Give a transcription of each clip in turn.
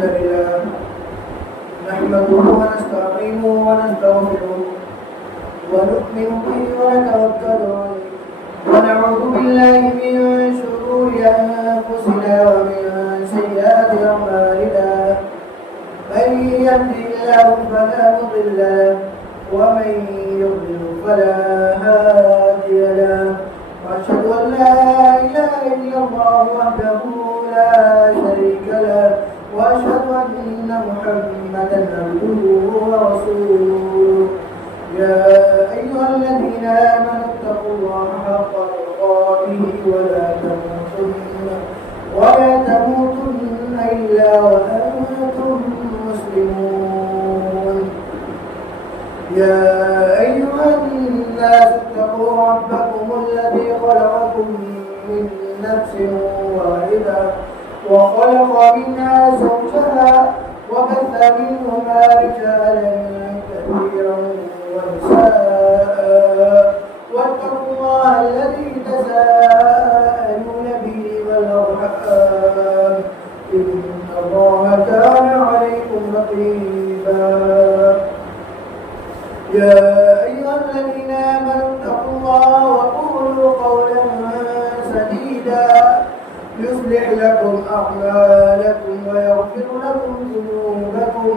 الحمد لله نحمده ونستعينه ونستغفره ونؤمن به ونتوكل عليه ونعوذ بالله من شرور أنفسنا ومن سيئات أعمالنا من يهده الله فلا مضل له ومن يضلل فلا هادي له وأشهد أن لا إله إلا الله وحده لا شريك له وأشهد أن محمدا عبده ورسوله يا أيها الذين آمنوا اتقوا الله حق تقاته ولا تموتن إلا وأنتم مسلمون يا أيها الناس اتقوا ربكم الذي خلقكم من نفس واحدة وخلق منها زوجها وبث منهما رجالا كثيرا ونساء واتقوا الله الذي تساءلون به والأرحام إن الله كان عليكم رقيبا يا أيها الذين آمنوا اتقوا الله وقولوا قولا سديدا يصلح لكم أعمالكم ويغفر لكم ذنوبكم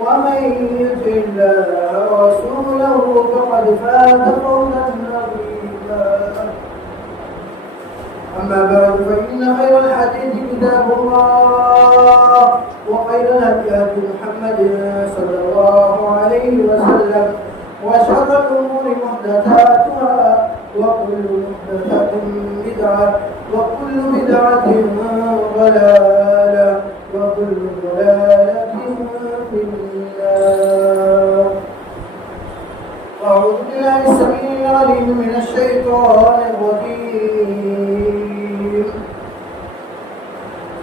ومن يطع الله ورسوله فقد فاز فوزا عظيما أما بعد فإن خير الحديث كتاب الله وخير الهدي هدي محمد صلى الله عليه وسلم وشر الأمور محدثاتها وكل محدثة بدعة وكل بدعة ضلالة وكل ضلالة في النار. أعوذ بالله السميع العليم من الشيطان الرجيم.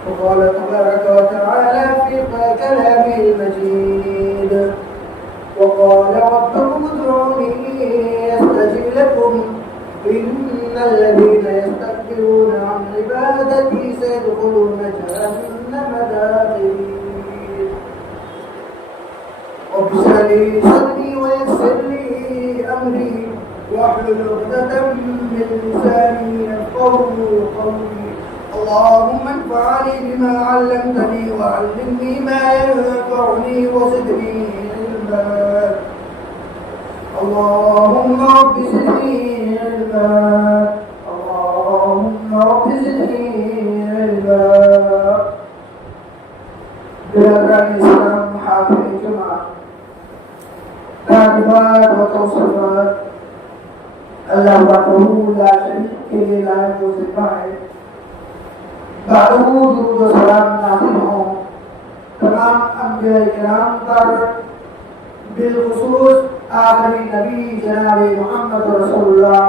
وقال تبارك وتعالى في كلامه المجيد وقال ربكم ادعوني يستجب لكم إن الذين يستكبرون عن عبادتي سيدخلون جهنم داخلين. رب اشرح لي صدري ويسر لي أمري واحلل عقدة من لساني يفقهوا قولي. اللهم انفعني بما علمتني وعلمني ما ينفعني وزدني علما. اللهم رب زدني علما. اللهم رب زدني علما. برادران اسلام محافظ الجماعة تعريفات وتوصيفات الله وحده لا شريك له وصفات بعده درود و سلام نازل ہوں تمام انبیاء کرام پر بالخصوص آخری نبی جناب محمد رسول اللہ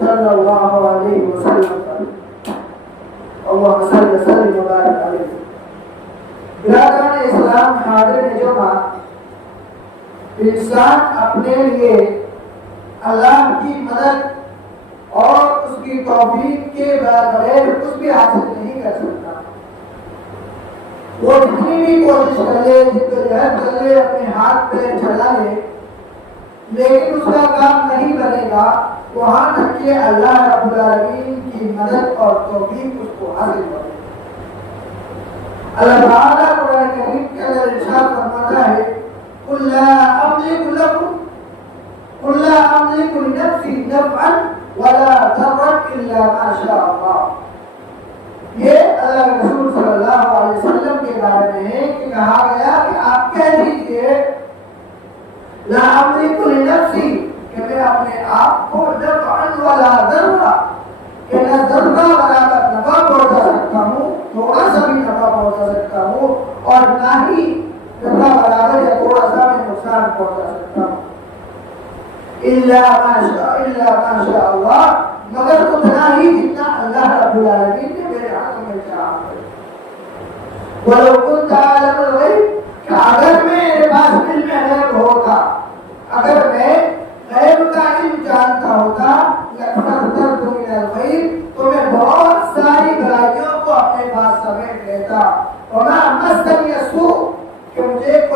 صلی اللہ علیہ وسلم پر اللہم صلی وسلم وبارک علیہ. برادران اسلام حاضر جمع انسان اپنے لیے اللہ کی مدد اور اس کی توفیق کے بغیر کچھ بھی حاصل نہیں کر سکتا. وہ جتنی بھی کوشش کر لے جدوجہد کر لے اپنے ہاتھ پیر چلا لے لیکن اس کا کام نہیں بنے گا وہاں تک کہ اللہ رب العالمین کی مدد اور توفیق اس کو حاصل کرے. اللہ تعالیٰ قرآن کریم کے اندر ارشاد فرماتا ہے قل لا أملك لنفسي نفعا ولا ضرا إلا ما شاء الله. یہ اللہ کے رسول صلی اللہ علیہ وسلم کے بارے میں ہے کہ کہا گیا کہ آپ کہہ دیجئے لا أملك لنفسي کہ میں اپنے آپ کو نفعا ولا ضرا کہ نہ ضرا برابر نفع پہنچا سکتا ہوں تھوڑا سا بھی نفع پہنچا سکتا ہوں اور نہ ہی ضرا برابر یا تھوڑا سا بھی نقصان پہنچا سکتا ہوں الا ما شاء اللہ مگر اتنا ہی جتنا اللہ رب العالمین نے میرے ہاتھ میں چاہا ہے. ولو كنت عالم الغیب کہ اگر میرے پاس علم غیب ہوتا اگر میں غیب کا علم جانتا ہوتا لَأَكْثَرْتُ مِنَ الْخَيْرِ تو میں بہت ساری برائیوں کو اپنے پاس سمیٹ لیتا. وَمَا مَسَّنِيَ السُّوءُ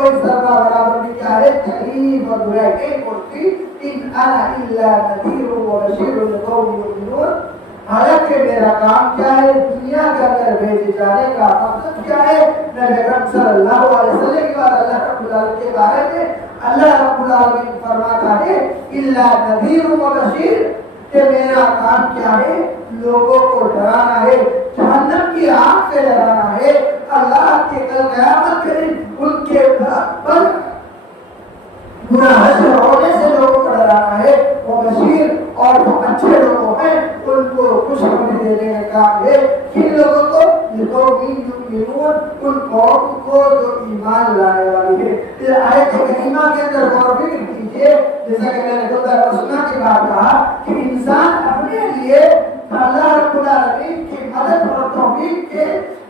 کوئی ذرہ برابر بھی کیا ہے تعریف اور برائی نہیں پہنچتی. ان انا الا نذیر و بشیر لقوم یؤمنون. حالانکہ میرا کام کیا ہے دنیا کے اندر بھیجے جانے کا مقصد کیا ہے. نبی اکرم صلی اللہ علیہ وسلم کے بعد اللہ رب العالمین کے بارے میں اللہ رب العالمین فرماتا ہے الا نذیر و بشیر کہ میرا کام کیا ہے لوگوں کو ڈرانا ہے, جہنم کی آگ سے ڈرانا ہے, اللہ کے کل قیامت کے دن ان کے پر گناہ حشر ہونے سے لوگوں کو ڈرانا ہے. وہ بشیر اور جو اچھے لوگ ہیں ان کو خوشخبری دینے کا کام ہے. کن لوگوں کو ان قوم کو جو ایمان لانے والی ہے. اس آیت کریمہ کے اندر غور فکر کیجیے, جیسا کہ میں نے خدا رسولہ کی بات کہا کہ انسان اپنے لیے اللہ رب العالمین کی مدد اور توفیق کے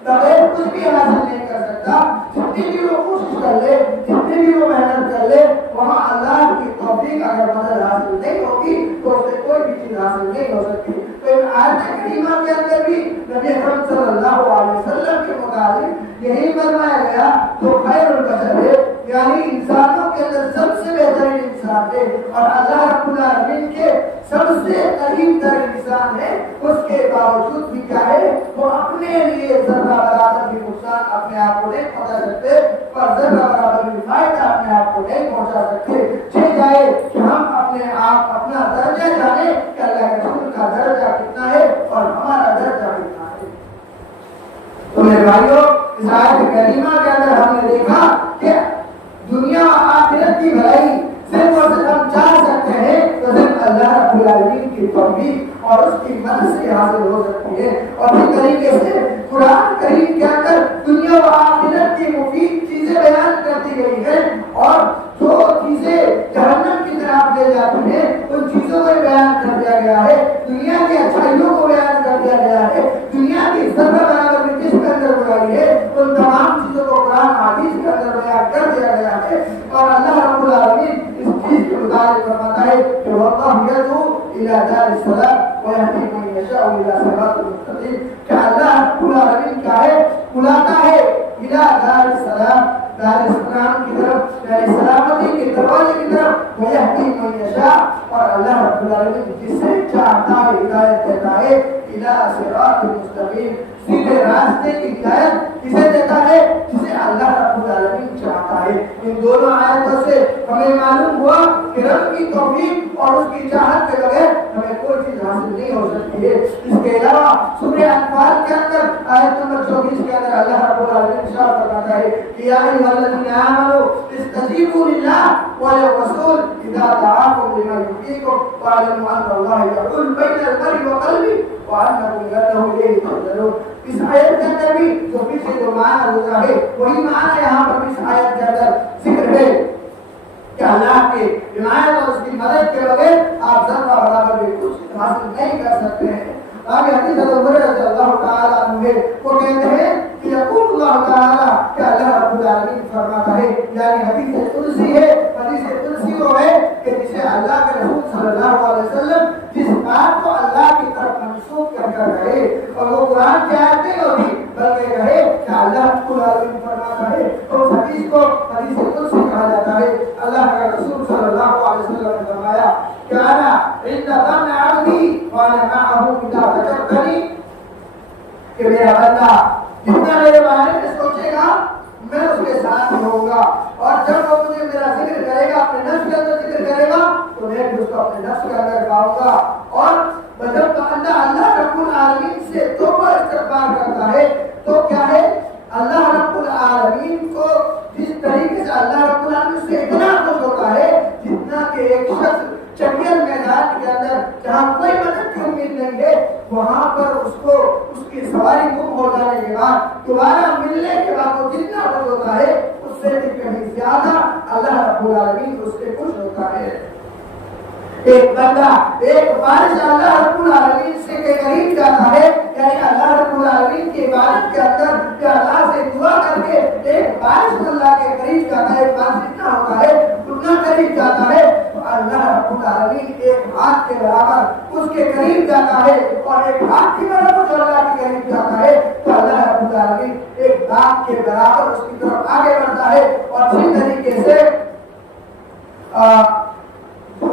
بغیر کچھ بھی حاصل نہیں کر سکتا. جتنی بھی وہ کوشش کر لے, جتنی بھی وہ محنت کر لے, وہاں اللہ کی توفیق اگر مدد حاصل نہیں ہوگی تو اسے کوئی بھی چیز حاصل نہیں ہو سکتی. تو ان آیت کریمہ کے اندر بھی نبی اکرم صلی اللہ علیہ وسلم کے متعلق یہی فرمایا گیا جو خیر البشر ہے, یعنی انسانوں کے اندر سب سے بہترین انسان ہے اور اللہ رب العالمین کے سب سے قریب ترین انسان ہے. اس کے باوجود بھی کیا ہے وہ اپنے لیے ذرہ برابر بھی نقصان اپنے آپ کو نہیں پہنچا سکتے اور ذرہ برابر بھی فائدہ اپنے آپ کو نہیں پہنچا سکتے. چھ جائے کہ ہم اپنے آپ اپنا درجہ جانے کہ اللہ کے رسول کا درجہ کتنا ہے اور ہمارا درجہ کتنا ہے. تو میرے بھائیوں, اس آیت کریمہ کے اندر ہم نے دیکھا کہ دنیا آخرت کی بھلائی صرف اور صرف ہم چاہ سکتے ہیں تو صرف اللہ رب العالمین کی توفیق اور اس کی مدد سے حاصل ہو سکتی ہے. اور اس طریقے سے قرآن کریم کے اندر دنیا و آخرت کی مفید چیزیں بیان کر دی گئی ہیں اور جو چیزیں جہنم کی طرف لے جاتی ہیں ان چیزوں کو بیان کر دیا گیا ہے. دنیا کی اچھائیوں کو بیان کر دیا گیا ہے. دنیا کی ذرہ برابر بھی جس کے اندر برائی ہے ان تمام چیزوں کو قرآن حدیث کے اندر بیان کر دیا گیا ہے. اور اللہ رب العالمین اس چیز کے متعلق فرماتا ہے کہ واللہ یدعو الی دار السلام ویہدی من یشاء الی صراط مستقیم. کہ اللہ رب العالمین کیا ہے بلاتا ہے الی دار السلام, دار السلام کی طرف, یعنی سلامتی کے دروازے کی طرف. ویہدی من یشاء, اور اللہ رب العالمین جسے چاہتا ہے ہدایت دیتا ہے الی صراط مستقیم, سیدھے راستے کی ہدایت کسے دیتا ہے جسے اللہ رب العالمین چاہتا ہے. ان دونوں آیتوں سے ہمیں معلوم ہوا کہ رب کی توفیق اور اس کی چاہت کے بغیر ہمیں کوئی چیز حاصل نہیں ہو سکتی ہے. اس کے علاوہ سورہ انفال کے اندر آیت نمبر 24 کے اندر اللہ رب العالمین ارشاد فرماتا ہے کہ یا ایھا الذین آمنوا استجیبوا للہ وللرسول اذا دعاکم لما یحییکم واعلموا ان اللہ یحول بین المرء وقلبہ وانہ الیہ تحشرون. اس آیت کے اندر بھی جو پیچھے جو معنی ہوتا ہے وہی معنی یہاں پر اس آیت کے اندر ذکر ہے کہ اللہ کی عنایت اور اس کی مدد کے بغیر آپ ذرہ برابر بھی کچھ حاصل نہیں کر سکتے ہیں. آگے حدیث ابو ہریرہ رضی اللہ تعالی عنہ ہے, وہ کہتے ہیں کہ یقول اللہ تعالی کہ اللہ رب العالمین فرماتا ہے, یعنی حدیث قدسی ہے. حدیث قدسی وہ ہے کہ جسے اللہ کے رسول صلی اللہ علیہ وسلم جس بات کو اللہ کی طرف منسوب کر کر کہے اور وہ قرآن کی آیت نہیں ہوتی بلکہ کہے کہ اللہ رب العالمین فرماتا ہے تو اس حدیث کو حدیث قدسی کہا جاتا ہے. اللہ کے رسول صلی اللہ علیہ وسلم نے فرمایا کہ انا عند ظن عبدی وانا معه اذا ذكرني, کہ میرا بندہ جتنا میرے بارے میں سوچے گا میں اس کے ساتھ ہوں گا, اور جب وہ مجھے میرا ذکر کرے گا اپنے نفس کے اندر ذکر کرے گا تو میں بھی اس کو اپنے نفس کے اندر پاؤں گا. اور جب بندہ اللہ رب العالمین سے توبہ استغفار کرتا ہے تو کیا ہے اللہ رب العالمین کو جس طریقے سے اللہ رب العالمین سے اتنا خوش ہوتا ہے جتنا کہ ایک شخص چڑیل میدان کے اندر جہاں کوئی مدد کی امید نہیں ہے وہاں پر اس کو اس کی سواری گم ہو جانے کے بعد دوبارہ ملنے کے بعد وہ جتنا خوش ہوتا ہے اس سے بھی کہیں زیادہ اللہ رب العالمین اس سے خوش ہوتا ہے. ایک بندہ ایک بارش اللہ رب العالمین سے کے قریب جاتا ہے, یعنی اللہ رب العالمین کی عبادت کے اندر یا اللہ سے دعا کر کے ایک بارش اللہ کے قریب جاتا ہے, ایک بارش اتنا ہوتا ہے اتنا قریب جاتا ہے تو اللہ رب العالمین ایک ہاتھ کے برابر اس کے قریب جاتا ہے, اور ایک ہاتھ کے برابر جو اللہ کے قریب جاتا ہے تو اللہ رب العالمین ایک دانت کے برابر اس کی طرف آگے بڑھتا ہے. اور اسی طریقے سے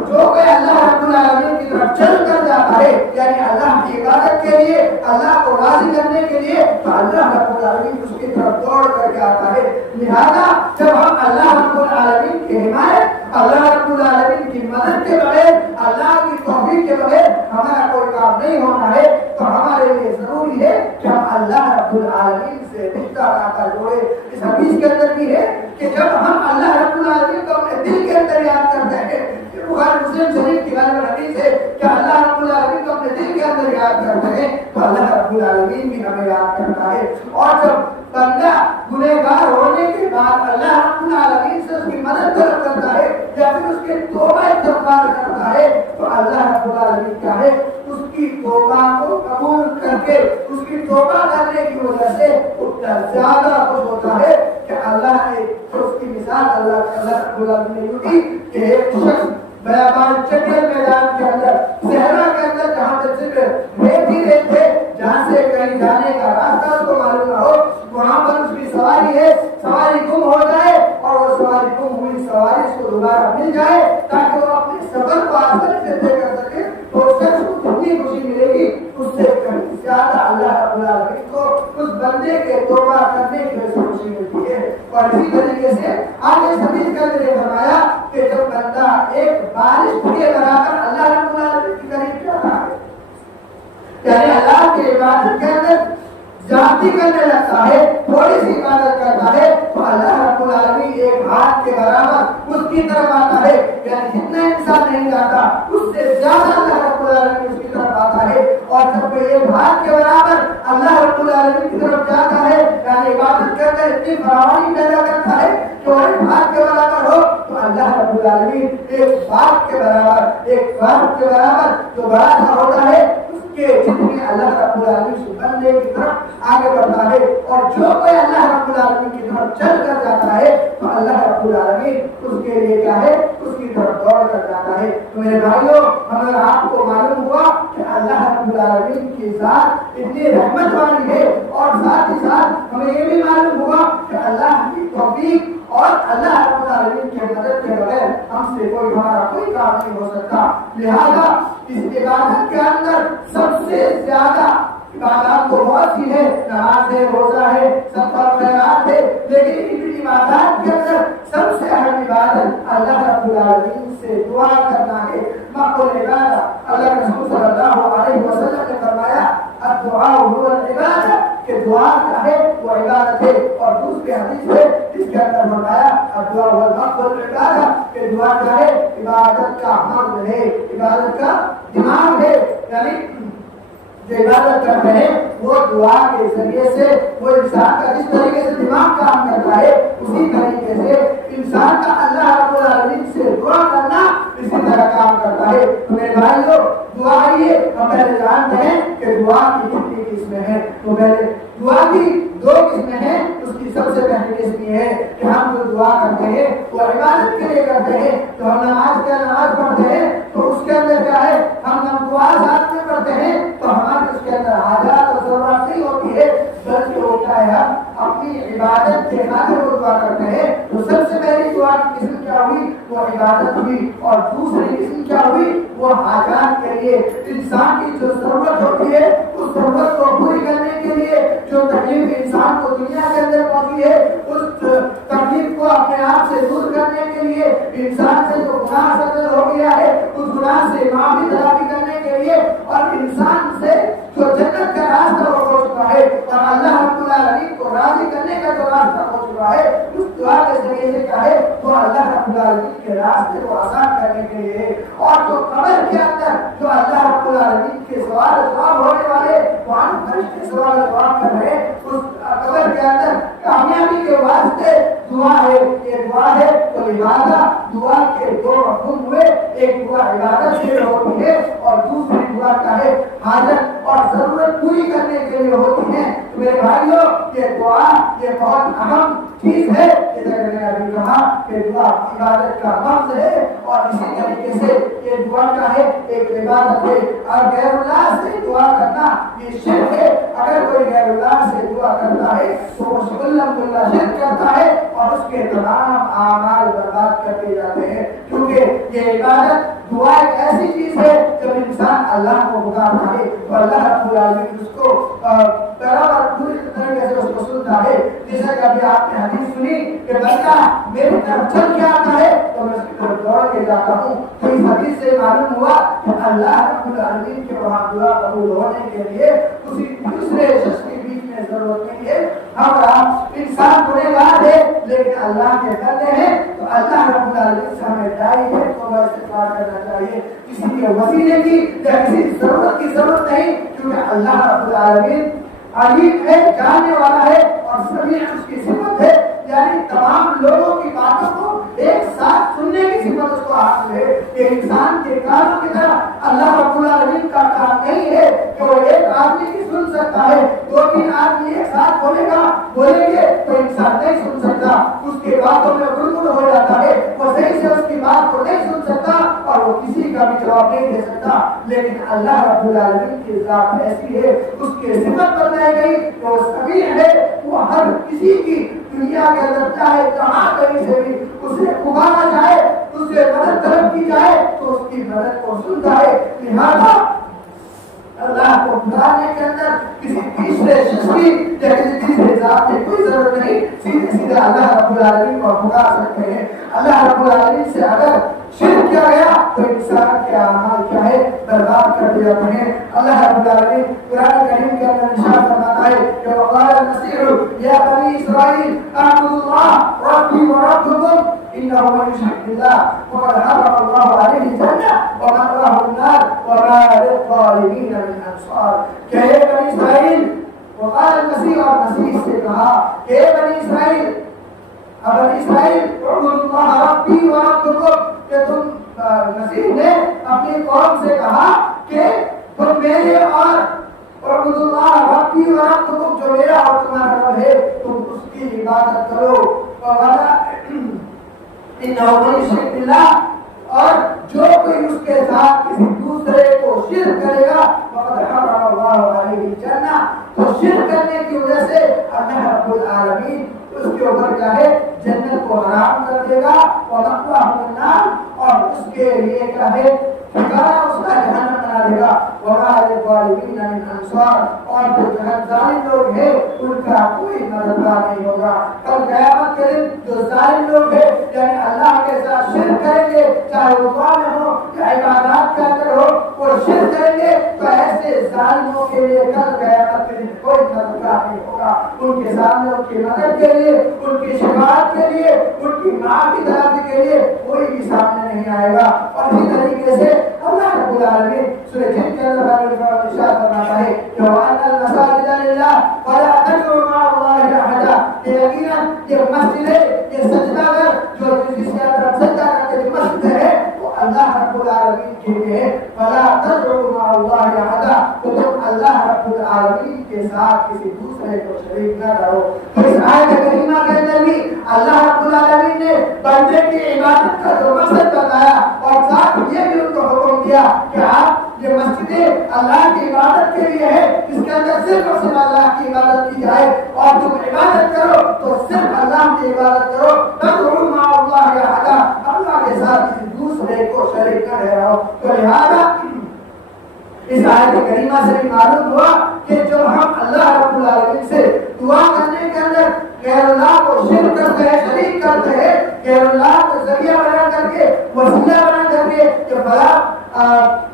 جو کہ اللہ رب العالمین کی طرف چل کر جاتا ہے یعنی اللہ کی عبادت کے لیے, اللہ کو راضی کرنے کے لیے, تو اللہ رب العالمین اس کی طرف دوڑ کر کے آتا ہے. لہذا جب ہم اللہ رب العالمین کی حمایت, اللہ رب العالمین کی مدد کے بغیر, اللہ کی توفیق کے بغیر ہمارا کوئی کام نہیں ہونا ہے, تو ہمارے لیے ضروری ہے کہ ہم اللہ رب العالمین سے رشتہ ناتا جوڑے. اس حدیث کے اندر بھی ہے کہ جب ہم اللہ رب العالمین کو اپنے دل کے اندر یاد کرتے ہیں, بخاری مسلم شریف کی حدیث ہے کہ اللہ رب العالمین کو اپنے دل کے اندر یاد کرتے ہیں تو اللہ رب العالمین بھی ہمیں یاد کرتا ہے. اور جب بندہ گنہگار ہونے کے بعد اللہ رب العالمین سے اس کی مدد طلب کرتا ہے یا پھر اس کے توبہ استغفار کرتا ہے, تو اللہ رب العالمین کیا ہے, اس کی توبہ کو قبول کر کے اس کی توبہ کرنے کی وجہ سے اتنا زیادہ خوش ہوتا ہے کہ اللہ نے اس کی مثال اللہ رب العالمین نے دی کہ ایک شخص بیابان جنگل میدان کے اندر, صحرا کے اندر, جہاں تک صرف ریت ہی ریت ہے, جہاں سے کہیں جانے کا راستہ اس کو معلوم نہ ہو, وہاں پر اس کی سواری ہے, سواری گم ہو جائے اور وہ سواری گم ہوئی سواری اس کو دوبارہ مل جائے تاکہ وہ اپنے سفر کو آسانی سے طے کر سکے, تو شخص کو کتنی خوشی ملے گی, اس سے کہیں زیادہ اللہ رب العالمین کو اس بندے کے توبہ کرنے کی وجہ سے خوشی ملتی ہے. اور اسی طریقے سے آگے حدیث کے اندر فرمایا کہ جب بندہ ایک بارش کے برابر اللہ رب العالمین کی قریب جاتا ہے, یعنی اللہ کی عبادت کے اندر جاتی کرنے لگتا ہے, تھوڑی سی عبادت کرتا ہے, تو اللہ رب العالمین ایک ہاتھ کے برابر اس کی طرف آتا ہے, یعنی جتنا انسان نہیں جاتا اس سے زیادہ اللہ رب العالمین اس کی طرف آتا ہے. اور جب ایک ہاتھ کے برابر اللہ رب العالمین کی طرف جاتا ہے, یعنی عبادت کے اندر اتنی فراوانی پیدا کرتا ہے کہ وہ ایک ہاتھ کے برابر ہو, تو اللہ رب العالمین ایک بات کے برابر, ایک بات کے برابر جو بڑا سا ہوتا ہے کے جتنے اللہ رب العالمین سے بندے کی طرف آگے بڑھتا ہے. اور جو کوئی اللہ رب العالمین کی طرف چل کر جاتا ہے تو اللہ رب العالمین اس کے لیے کیا ہے, اس کی طرف دوڑ کر جاتا ہے. تو میرے بھائیوں, ہمیں آپ کو معلوم ہوا کہ اللہ رب العالمین کی ذات اتنی رحمت والی ہے, اور ساتھ ہی ساتھ ہمیں یہ بھی معلوم ہوا کہ اللہ کی توفیق اور اللہ رب العالمین کی مدد کے بغیر ہم سے کوئی ہمارا کوئی کام نہیں ہو سکتا. لہذا اس عبادت کے اندر سب سے زیادہ عبادات تو بہت سی ہے, نماز ہے, روزہ ہے, صدقہ خیرات ہے, لیکن ان عبادات کے اندر سب سے اہم عبادت اللہ رب العالمین سے دعا کرنا ہے. مقبول عبادت اللہ کے رسول صلی اللہ علیہ وسلم نے فرمایا الدعاء هو العبادہ, کہ دعا کیا ہے, وہ عبادت ہے. اور دوسری حدیث ہے اس کے اندر فرمایا الدعاء هو المقبول عبادہ, کہ دعا کیا ہے, عبادت کا مرد ہے, عبادت کا دماغ ہے. یعنی جو عبادت کرتے ہیں وہ دعا کے ذریعے سے, وہ انسان کا جس طریقے سے دماغ کام کرتا ہے اسی طریقے سے انسان کا اللہ رب العالمین سے دعا کرنا اسی طرح کام کرتا ہے. تو میرے بھائیو, دعا یہ ہم پہلے جانتے ہیں کہ دعا کی کتنی قسمیں ہیں. تو پہلے دعا کی دو قسمیں ہیں. اس کی سب سے پہلی قسم یہ ہے کہ ہم جو دعا کرتے ہیں وہ عبادت کے لیے کرتے ہیں. تو ہم نماز پڑھتے ہیں تو اس کے اندر کیا ہے, ہم دعا ساتھ میں پڑھتے ہیں تو ہمارے اس کے اندر حاجات اور ضرورت نہیں ہوتی ہے, بلکہ ہوتا ہے ہم اپنی عبادت کے خاطر وہ دعا کرتے ہیں. تو سب سے پہلی دعا کی قسم کیا ہوئی, وہ عبادت ہوئی. اور دوسری قسم کیا ہوئی, وہ حاجات کے لیے, انسان کی جو ضرورت ہوتی ہے اس ضرورت کو پوری کرنے کے لیے, جو تکلیف انسان کو دنیا کے اندر پہنچی ہے اس تکلیف کو اپنے آپ سے دور کرنے کے لیے, انسان سے جو گناہ صدر ہو گیا ہے اس گناہ سے معافی طلبی کرنے کے لیے, اور انسان سے جو جنت کا راستہ ہو چکا ہے اور اللہ رب العالمین کو راضی کرنے کا جو راستہ ہو چکا ہے, اس دعا کے ذریعے سے کیا ہے, وہ اللہ رب العالمین کے راستے کو آسان کرنے کے لیے. اور جو قبر کے اندر جو اللہ رب العالمین کے سوال جواب ہونے والے وہاں فرشتے سوال جواب کر رہے, اس قبر کے اندر کامیابی کے واسطے دعا ہے. یہ دعا ہے تو لہذا دعا کے دو مفہوم ہوئے, ایک دعا عبادت کے لیے ہوتی ہے اور دوسری دعا کا ہے حاجت اور ضرورت پوری کرنے کے لیے ہوتی ہے. میرے بھائیوں, یہ دعا یہ بہت اہم چیز ہے. جیسا کہ میں نے ابھی کہا کہ دعا عبادت کا مقصد ہے اور اسی طریقے سے یہ دعا کا ہے ایک عبادت ہے اور غیر اللہ سے دعا کرنا یہ شرک ہے. اگر کوئی غیر اللہ سے دعا کرتا ہے تو وہ سلم اللہ شرک کرتا ہے اور اس کے تمام اعمال برباد کر دیے جاتے ہیں. کیونکہ یہ عبادت دعا ایک ایسی چیز ہے جب انسان اللہ کو پکارتا ہے تو اللہ رب العالمین اس کو برابر پوری طریقے سے اس کو سنتا ہے. جیسا کہ ابھی آپ نے حدیث سنی کہ بندہ میری طرف چل کے آتا ہے تو میں اس کی طرف دوڑ کے جاتا ہوں. تو اس حدیث سے معلوم ہوا کہ اللہ رب العالمین کے وہاں دعا قبول ہونے کے لیے کسی دوسرے شخص کے بیچ میں ضرورت نہیں ہے. ہمارا انسان گنہگار ہے لیکن اللہ کے بندے ہیں تو اللہ رب العالمین سے ہمیں داعی ہے تو استغفار کرنا چاہیے. کسی کے وسیلے کی یا کسی ضرورت کی ضرورت نہیں کیونکہ اللہ رب العالمین علیم ہے, جاننے والا ہے اور سمیع اس کی صفت ہے. یعنی تمام لوگوں کی باتوں کو ایک ساتھ سننے کی صفت اس کو حاصل ہے. یہ انسان کے کاموں کی طرح اللہ رب العالمین کا کام نہیں ہے کہ وہ ایک آدمی کی سن سکتا ہے. دو تین آدمی ایک ساتھ بولیں گے تو انسان نہیں سن سکتا, اس کے باتوں میں گڑبڑ ہو جاتا ہے, وہ صحیح سے اس کی بات کو نہیں سن سکتا اور وہ کسی کا بھی جواب نہیں دے سکتا. لیکن اللہ رب العالمین کی ذات ایسی ہے, اس کی صفت بتائی گئی کہ وہ سمیع ہے, وہ ہر کسی کی دنیا کے اندر چاہے جہاں کہیں سے بھی اسے پکارا جائے, اسے مدد طلب کی جائے تو اس کی مدد کو سنتا ہے. لہذا اللہ کو پکارنے کے اندر کسی تیسرے شخص کی یا کسی تیسرے ذات کی کوئی ضرورت نہیں. سیدھے سیدھے اللہ رب العالمین کو پکار سکتے ہیں. اللہ رب العالمین سے اگر شرک کیا گیا تو انسان کے اعمال کیا ہے برباد کر دیا جاتے ہیں. اللہ رب العالمین قرآن کریم کے اندر ارشاد فرماتا ہے کہ وقال المسیح یا بنی اسرائیل اعبدوا اللہ ربی وربکم انه من يشرك بالله فقد حرم الله عليه الجنه ومأواه النار وما للظالمين من انصار. کہ اے بنی اسرائیل, وقال المسیح اور مسیح سے کہا کہ اے بنی اسرائیل, بنی اسرائیل اعبدوا اللہ ربی وربکم, کہ تم مسیح نے اپنی قوم سے کہا کہ تم میرے اور اعبدوا اللہ ربی وربکم, جو میرا اور تمہارا رب ہے تم اس کی عبادت کرو. انه من يشرك بالله, اور جو کوئی اس کے ساتھ کسی دوسرے کو شرک کرے گا فقد حرم الله عليه الجنہ, تو شرک کرنے کی وجہ سے اللہ رب العالمین اس کے اوپر کیا ہے جنت کو حرام کر دے گا. ومأواه النار, اور اس کے لیے کیا ہے ٹھکانہ اس کا جہنم بنا دے گا. وما للظالمین من انصار, اور جو ظالم لوگ ہیں ان کا کوئی مددگار نہیں ہوگا. کل قیامت کے دن جو ظالم لوگ ہیں یعنی اللہ کے ساتھ شرک کریں گے, چاہے وہ دعا میں ہو یا عبادات کے اندر ہو, وہ شرک کریں گے تو ایسے ظالموں کے لیے کل قیامت کے دن کوئی مددگار نہیں ہوگا. ان کے سامنے ان کی مدد کے لیے, ان کی شفاعت کے لیے, ان کی معافی طلبی کے لیے کوئی بھی سامنے نہیں آئے گا. اور اسی طریقے سے اللہ رب العالمین سورہ جن کے اندر ارشاد فرماتا ہے کہ وَأَنَّ الْمَسَاجِدَ لِلَّهِ فَلَا تَدْعُوا مَعَ اللَّهِ أَحَدًا, کہ یقیناً یہ مسجد ہے, یہ سجدہ گھر جو جس کے اندر سجدہ کرتے ہیں مسجد ہے وہ اللہ رب العالمین کے لیے ہے. فَلَا تَدْعُوا مَعَ اللَّهِ أَحَدًا, تو تم اللہ رب العالمین کے ساتھ کسی دوسرے کو شریک نہ کرو. تو اس آیت کریمہ کے اندر بھی اللہ رب العالمین نے بندے کی عبادت کا جو مقصد بتایا اور ساتھ یہ بھی ان کو حکم دیا کہ آپ یہ مسجدیں اللہ کی عبادت کے لیے ہے, اس کے اندر صرف اور صرف اللہ کی عبادت کی جائے, اور تم عبادت کرو تو صرف اللہ کی عبادت کرو. تدعوا مع اللہ احدا, اللہ کے ساتھ کسی دوسرے کو شریک نہ ٹھہراؤ. تو لہذا اس آیت کریمہ سے بھی معلوم ہوا کہ جب ہم اللہ رب العالمین سے دعا کرنے کے اندر غیر اللہ کو شرک کرتے ہیں, شریک کرتے ہیں, غیر اللہ کو ذریعہ بنا کر کے, وسیلہ بنا کر کے کہ بڑا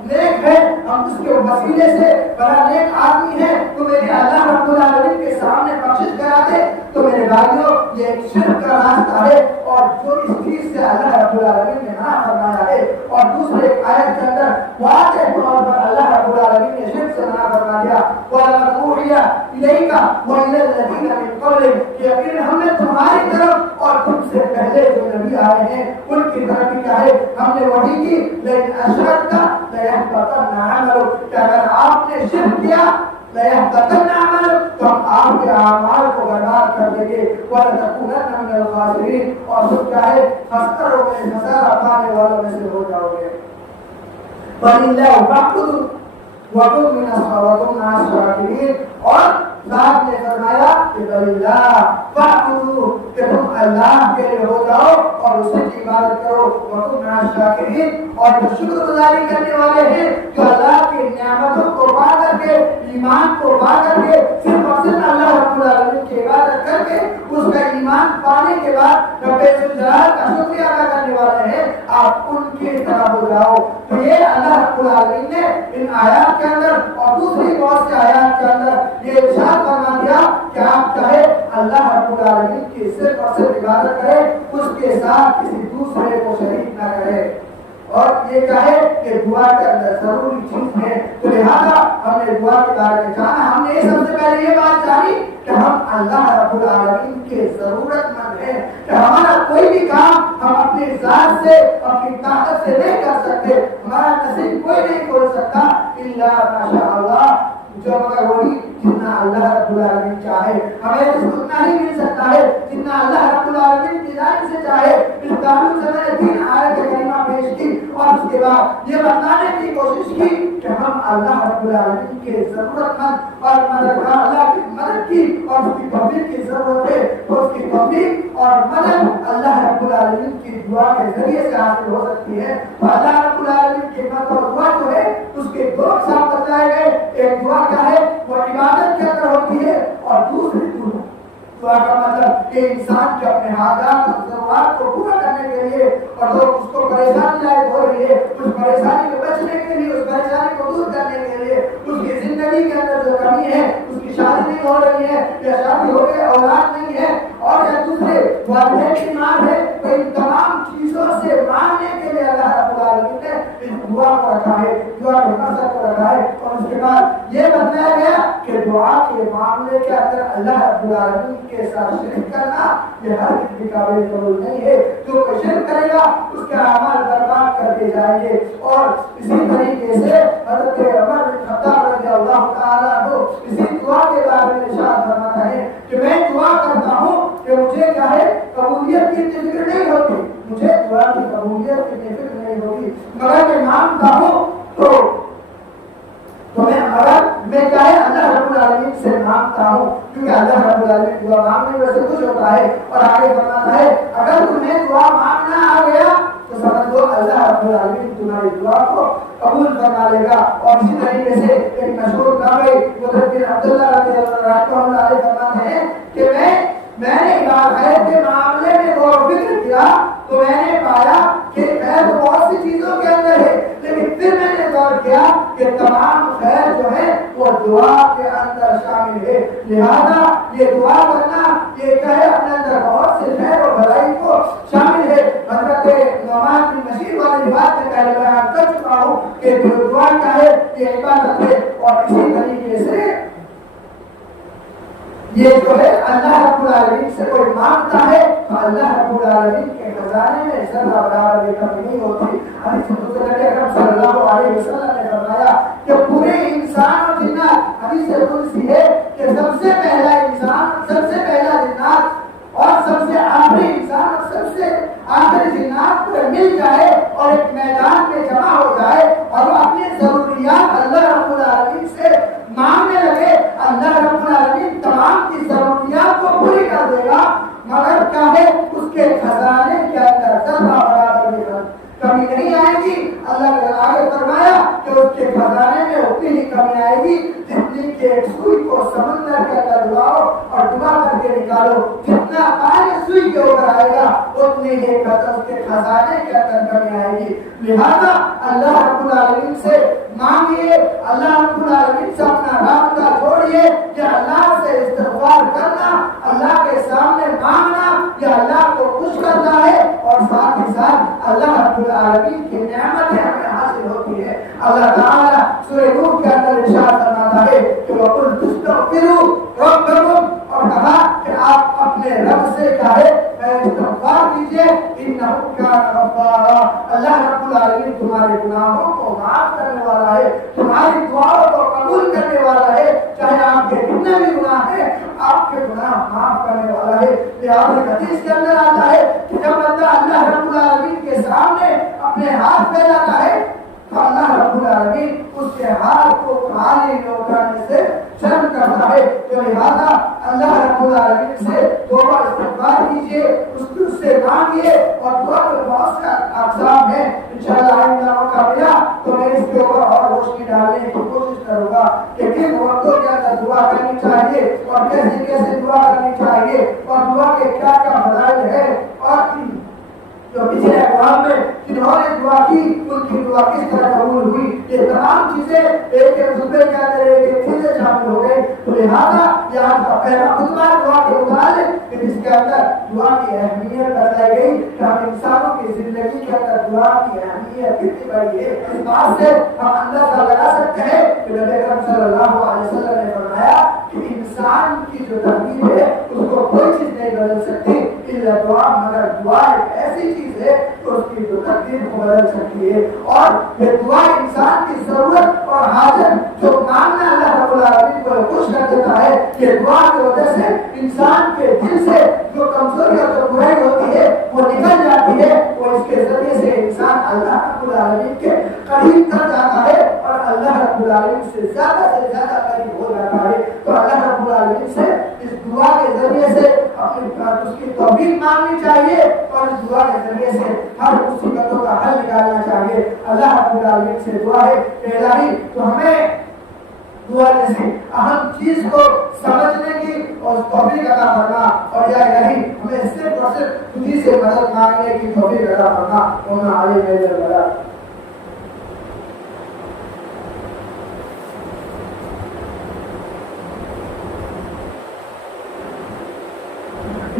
نیک ہے, ہم اس کے وسیلے سے بڑا نیک آدمی ہے تو میرے اللہ رب العالمین کے سامنے بخشش کرا دے, تو میرے بھائیوں یہ ایک شرک کا راستہ ہے اور جو اس چیز سے اللہ رب العالمین نے منع فرمایا ہے. اور دوسرے آیت کے اندر واضح طور پر اللہ رب العالمین نے شرک سے منع فرما دیا. وَلَقَدْ أُوحِيَ إِلَيْكَ وَإِلَى الَّذِينَ مِن قَبْلِكَ, یقین ہم نے تمہاری طرف اور تم سے پہلے جو نبی آئے ہیں ان کی طرف بھی کیا ہے ہم نے وحی کی, لیکن اشرکت لَيَحْبَطَنَّ عَمَلُكَ, کہ اگر آپ نے شرک کیا لَيَحْبَطَنَّ عَمَلُكُمْ، تو ہم آپ کے اعمال کو برباد کر دیں گے، وَلَتَكُونَنَّ مِنَ الْخَاسِرِينَ، اور تم چاہے خساروں میں خسارہ پانے والوں میں سے ہو جاؤ گے۔ فَلِلَّهِ فَاعْبُدُوا وَكُن مِنَ الشَّاكِرِينَ، اور ذات نے فرمایا کہ اللہ فَاعْبُدُوا، کہ تم اللہ کے لیے ہو جاؤ اور اسی کی عبادت کرو، وَكُن مِنَ الشَّاكِرِينَ، اور جو شکر گزاری کرنے والے ہیں، جو اللہ کی نعمتوں کو پا کر کے، ایمان کو پا کر کے، صرف اور صرف اللہ رب العالمین کی عبادت کر کے اس کا ایمان پانے کے بعد رب ذوالجلال کا شکریہ ادا کرنے والے ہیں، آپ ان کی طرح ہو جاؤ۔ تو یہ اللہ رب العالمین نے ان آیات کے اندر اور دوسری بہت سے آیات کے اندر یہ ارشاد فرما دیا کہ آپ چاہے اللہ رب العالمین کی صرف اور صرف عبادت کریں، اس کے ساتھ کسی دوسرے کو شریک نہ کرے، اور یہ چاہے کہ دعا کے اندر ضروری چیز ہے، تو لہذا ہم نے دعا کے بارے میں جانا، ہم نے سب سے پہلے یہ بات جانی کہ ہم اللہ رب العالمین کے ضرورت مند ہیں، کہ ہمارا کوئی بھی کام ہم اپنی ذات سے، اپنی طاقت سے نہیں کر سکتے، ہمارا نصیب کوئی نہیں کھول سکتا الا ما شاء اللہ، جو مگر وہی جتنا اللہ رب العالمین چاہے، ہمیں اتنا ہی مل سکتا ہے جتنا اللہ رب العالمین کی جانب سے چاہے۔ اس تعلق سے میں نے 3 آیت کریمہ پیش کی اور اس کے بعد یہ بتانے کی کوشش کی کہ ہم اللہ رب العالمین کے ضرورت مند اور مددگار، اللہ کی مدد کی اور اس کی توفیق کی ضرورت ہے، تو اس کی توفیق اور مدد اللہ رب العالمین کی دعا کے ذریعے سے حاصل ہو سکتی ہے۔ تو اللہ رب العالمین کی مدد اور دعا جو ہے اس کے 2 اقسام بتائے گئے، ایک دعا کیا ہے وہ عبادت کے اندر ہوتی ہے، اور دوسری دعا کا مطلب کہ انسان کے اپنے حاجات اور ضرورات کو پورا کرنے کے لیے، اور جو اس کو پریشانی لاحق ہو رہی ہے اس پریشانی سے بچنے کے لیے، اس پریشانی کو دور کرنے کے لیے، اس کی زندگی کے اندر جو کمی ہے، اس کی شادی نہیں ہو رہی ہے یا شادی ہو گئی اولاد نہیں ہے، اور یا دوسرے والدین کی مار ہے، تو ان تمام چیزوں سے ماننے کے لیے اللہ رب العالمین نے اس دعا کو رکھا ہے، دعا کے مقصد کو رکھا ہے، اور اس کے بعد یہ بتایا گیا کہ دعا کے معاملے کے اندر اللہ رب العالمین کے ساتھ شرک کرنا یہ ہر کسی قابل قبول نہیں ہے، جو کوئی شرک کرے گا اس کے اعمال برباد کر دیے جائیں گے۔ اور اسی طریقے سے حضرت عمر بن خطاب رضی اللہ تعالیٰ عنہ اسی دعا کے بارے میں ارشاد فرماتا ہے کہ میں دعا کرتا ہوں کہ مجھے کیا ہے قبولیت کی فکر نہیں ہوتی، مجھے دعا کی قبولیت کی فکر نہیں ہوتی، مگر میں مانگتا ہوں تو میں کیا ہے اللہ رب العالمین سے مانگتا ہوں، کیونکہ اللہ رب العالمین دعا مانگنے میں سے خوش ہوتا ہے، اور آگے فرماتا ہے اگر تمہیں دعا مانگنا آ گیا تو سمجھ لو اللہ رب العالمین تمہاری دعا کو قبول فرما لے گا۔ اور اسی طریقے سے ایک مشہور نامی حضرت بن عبداللہ رضی اللہ عنہ فرماتے ہیں کہ میں نے خیر کے معاملے میں غور و فکر کیا تو میں نے پایا کہ خیر تو بہت سی چیزوں کے اندر ہے، لیکن پھر میں نے غور کیا کہ تمام خیر جو ہے وہ دعا کے اندر شامل ہے، لہذا یہ دعا کرنا یہ کیا ہے اپنے اندر بہت سے خیر اور بھلائی کو شامل ہے۔ حضرت نعمان بن بشیر والی بات میں پہلے بیان کر چکا ہوں کہ دعا کیا ہے یہ عبادت ہے، اور اسی طریقے سے یہ جو ہے اللہ رب العالمین سے کوئی مانگتا ہے تو اللہ رب العالمین کے خزانے میں ذرہ برابر بھی کمی نہیں ہوتی۔ حدیث رسول اکرم صلی اللہ علیہ وسلم نے فرمایا کہ پورے انسان اور جنات، حدیث قدسی ہے کہ سب سے پہلا انسان، سب سے پہلا جنات اور سب سے آخری انسان اور سب سے آخری جنات پورے مل جائے اور ایک میدان میں جمع ہو جائے اور وہ اپنی ضروریات اللہ رب العالمین سے مانگنے لگے، اللہ رب العالمین تمام کی ضروریات کو پوری کر دے گا، مگر کیا ہے اس کے خزانے کے اندر ذرہ برابر بھی کمی نہیں آئے گی۔ اللہ نے آگے فرمایا کہ اس کے خزانے میں اتنی ہی کمی آئے گی جتنی کہ ایک سوئی کو سمندر کے اندر ڈباؤ اور ڈبا کر کے نکالو، جتنا پانی سوئی کے اوپر آئے گا اتنی ہی اس کے خزانے کے اندر کمی آئے گی۔ لہذا اللہ رب العالمین سے مانگیے، اللہ رب العالمین سے اپنا رابطہ جوڑیے، کہ اللہ سے استغفار کرنا، اللہ کے سامنے مانگنا یہ اللہ کو خوش کرتا ہے، اور ساتھ ہی ساتھ اللہ رب العالمین کی نعمتیں ہمیں حاصل ہوتی ہے۔ اللہ تعالیٰ سورہ نور کے اندر ارشاد فرماتا ہے کہ وَقُلْ تُسْتَغْفِرُوا رَبَّكُمْ، اور کہا کہ آپ اپنے رب سے کہے استغفار کیجئے، انہ کان غفارا، اللہ رب العالمین تمہارے گناہوں کو معاف کرنے والا ہے، تمہاری دعاؤں کو قبول کرنے والا ہے، چاہے نظر آتا ہے کہ جب بندہ اللہ رب العالمین کے سامنے اپنے ہاتھ پھیلاتا ہے تو اللہ رب العالمین اس کے ہاتھ کو خالی نہ اٹھانے سے شرم کرتا ہے. تو لہذا اللہ رب العالمین سے توبہ استغفار کیجیے, اس سے مانگیے, اور دعا میں بہت سے اقسام ہیں. انشاءاللہ آئندہ موقع ملا تو میں اس کے اوپر اور روشنی ڈالنے کی کوشش کروں گا کہ کن وقتوں کے اندر دعا کرنی چاہیے اور کیسے کیسے دعا کرنی چاہیے اور دعا کے کیا کیا فضائل ہے, اور جو پچھلے اقوام میں جنہوں نے دعا کی ان کی دعا کس طرح قبول ہوئی, یہ تمام چیزیں ایک خطبے کے اندر ایک چیزیں شامل ہو گئی. تو لہٰذا یہاں کا پہلا خطبہ دعا کے متعلق کہ جس کے اندر دعا کی اہمیت بتائی گئی کہ ہم انسانوں کی زندگی کے اندر دعا کی اہمیت کتنی بڑی ہے. اس بات سے ہم اندازہ لگا سکتے ہیں کہ نبی اکرم صلی اللہ علیہ وسلم نے فرمایا کہ انسان کی جو تقدیر ہے اس کو کوئی چیز نہیں بدل سکتی الا دعا, مگر دعا ایک ایسی چیز ہے تو اس کی جو تقدیر کو بدل سکتی ہے. اور یہ دعا انسان کی ضرورت اور حاجت جو مانگنا اللہ رب العالمین کو خوش کر دیتا ہے, یہ دعا کی وجہ سے انسان کے دل سے جو کمزوری اور جو برائی ہوتی ہے وہ نکل جاتی ہے. وہ اس کے ذریعے سے انسان اللہ رب العالمین کے قریب کر جاتا ہے اور اللہ رب العالمین سے زیادہ قریب ہو جاتا ہے. تو اللہ رب العالمین سے اس دعا کے ذریعے سے اپنی اس کی توفیق مانگنی چاہیے اور اس دعا کے ذریعے سے ہر مصیبتوں کا حل نکالنا چاہیے. اللہ رب العالمین سے دعا ہے کہ الہی تو ہمیں دعا جیسی اہم چیز کو سمجھنے کی اور توفیق عطا فرما, اور یا الہی ہمیں صرف اور صرف تجھی سے مدد مانگنے کی توفیق عطا فرما. وما علینا الا البلاغ.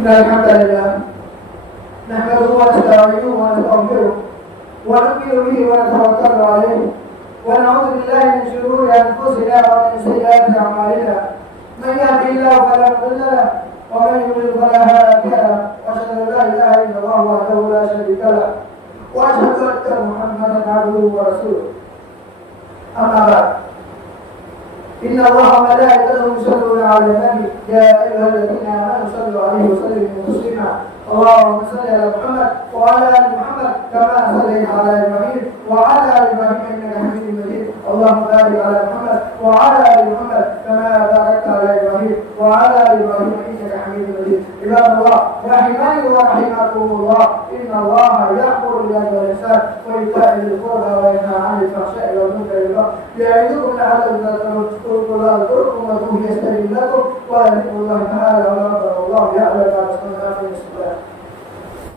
الحمد لله نحمده ونستعينه ونستغفره ونؤمن به ونتوكل عليه ونعوذ بالله من شرور انفسنا ومن سيئات اعمالنا. من يهده الله فلا مضل له ومن يضلل فلا هادي له, واشهد ان لا اله الا الله وحده لا شريك له واشهد ان محمدا عبده ورسوله. اما بعد, إن الله وملائكته يصلون على النبي يا أيها الذين آمنوا صلوا عليه وسلموا تسليما. اللهم صل على محمد وعلى آل محمد كما صليت على إبراهيم وعلى آل إبراهيم إنك حميد مجيد. اللهم بارك على محمد وعلى آل محمد كما باركت على إبراهيم وعلى آل إبراهيم إنك حميد مجيد. عباد الله رحمني ورحمكم الله, إن الله يأمر بالعدل والإحسان وإيتاء ذي القربى وينهى عن الفحشاء والمنكر والبغي يعظكم لعلكم تذكرون. اذكروا الله يذكركم وادعوه يستجب لكم ويذكر الله تعالى ويغفر الله يعلم ما تصنعون في الصلاة.